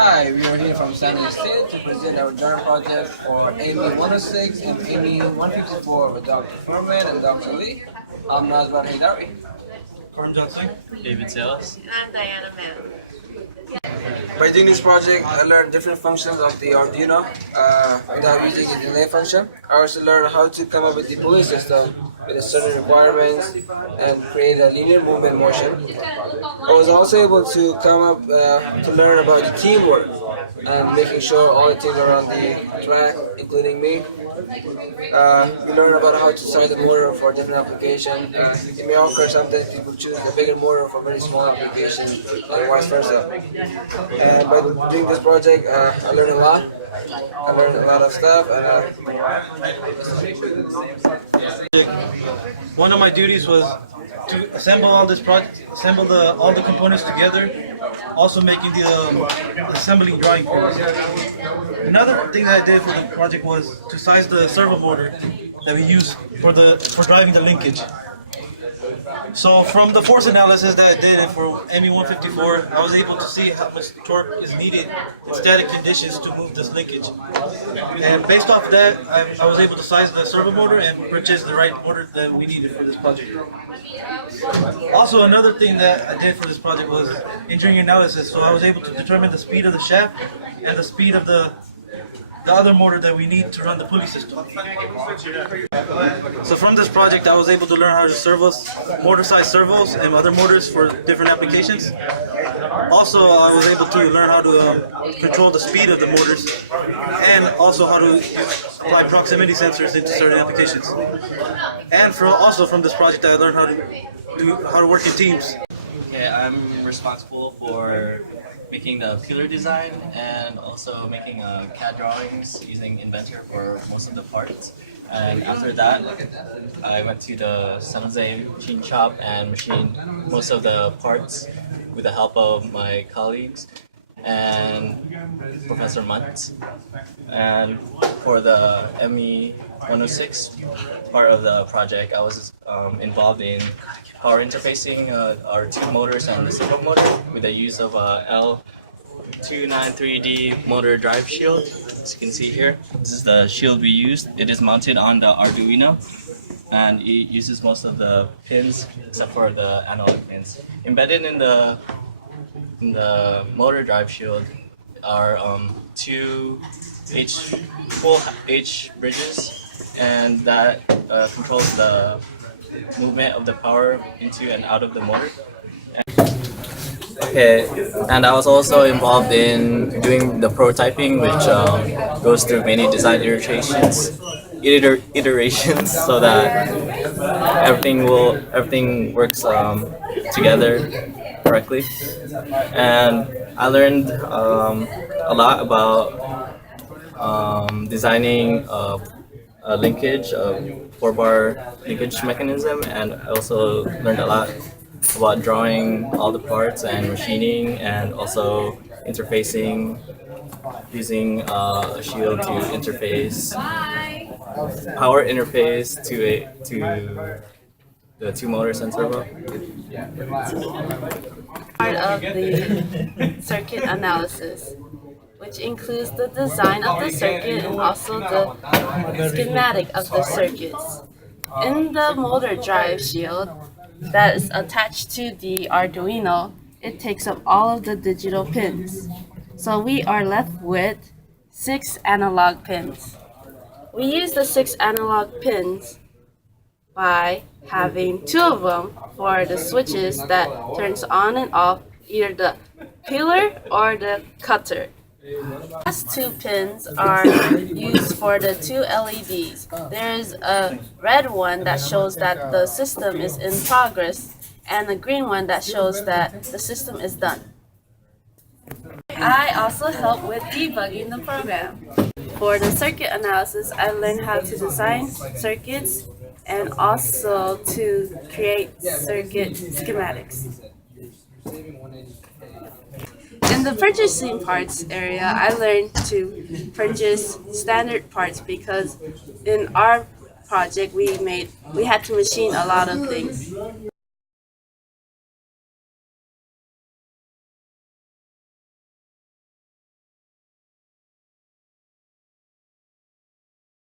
Hi, we are here from San State to present our journal project for AME 106 and AME 154 with Dr. Furman and Dr. Lee. I'm Nasrat Haidari. Karmjot Singh. David Sales. And I'm Dianna Man. By doing this project, I learned different functions of the Arduino without using the delay function. I also learned how to come up with the pulling system with certain requirements and create a linear movement motion. I was also able to come up to learn about the teamwork and making sure all the teams are on the track, including me. We learned about how to size the motor for different applications. It may occur sometimes people choose the bigger motor for very small applications, or vice versa. And by doing this project, I learned a lot. I learned a lot of stuff. One of my duties was to assemble all this project, assemble all the components together, also making the assembling drawing for it. Another thing that I did for the project was to size the servo motor that we use for driving the linkage. So from the force analysis that I did for ME154, I was able to see how much torque is needed in static conditions to move this linkage. And based off of that, I was able to size the servo motor and purchase the right motor that we needed for this project. Also, another thing that I did for this project was engineering analysis. So I was able to determine the speed of the shaft and the speed of the other motor that we need to run the pulley system. So from this project, I was able to learn how to motor-sized servos and other motors for different applications. Also, I was able to learn how to control the speed of the motors and also how to apply proximity sensors into certain applications. And also from this project, I learned how to work in teams. Okay, I'm responsible for making the pillar design and also making CAD drawings using Inventor for most of the parts. And after that, I went to the San Jose machine shop and machined most of the parts with the help of my colleagues and Professor Muntz. And for the ME 106 part of the project, I was involved in power interfacing our two motors and the servo motor with the use of L293D motor drive shield. As you can see here, this is the shield we used. It is mounted on the Arduino and it uses most of the pins except for the analog pins. Embedded in the motor drive shield are two full H bridges, and that controls the movement of the power into and out of the motor. Okay, and I was also involved in doing the prototyping, which goes through many design iterations, so that everything works together correctly. And I learned a lot about designing a linkage, a 4-bar linkage mechanism, and I also learned a lot about drawing all the parts and machining, and also interfacing, using a shield to interface, power interface to the two motors and servo. Part of the circuit analysis, which includes the design of the circuit and also the schematic of the circuits. In the motor drive shield that is attached to the Arduino, it takes up all of the digital pins. So we are left with 6 analog pins. We use the 6 analog pins by having 2 of them for the switches that turns on and off either the pillar or the cutter. The last 2 pins are used for the 2 LEDs. There's a red one that shows that the system is in progress and a green one that shows that the system is done. I also help with debugging the program. For the circuit analysis, I learned how to design circuits and also to create circuit schematics. In the purchasing parts area, I learned to purchase standard parts because in our project we had to machine a lot of things.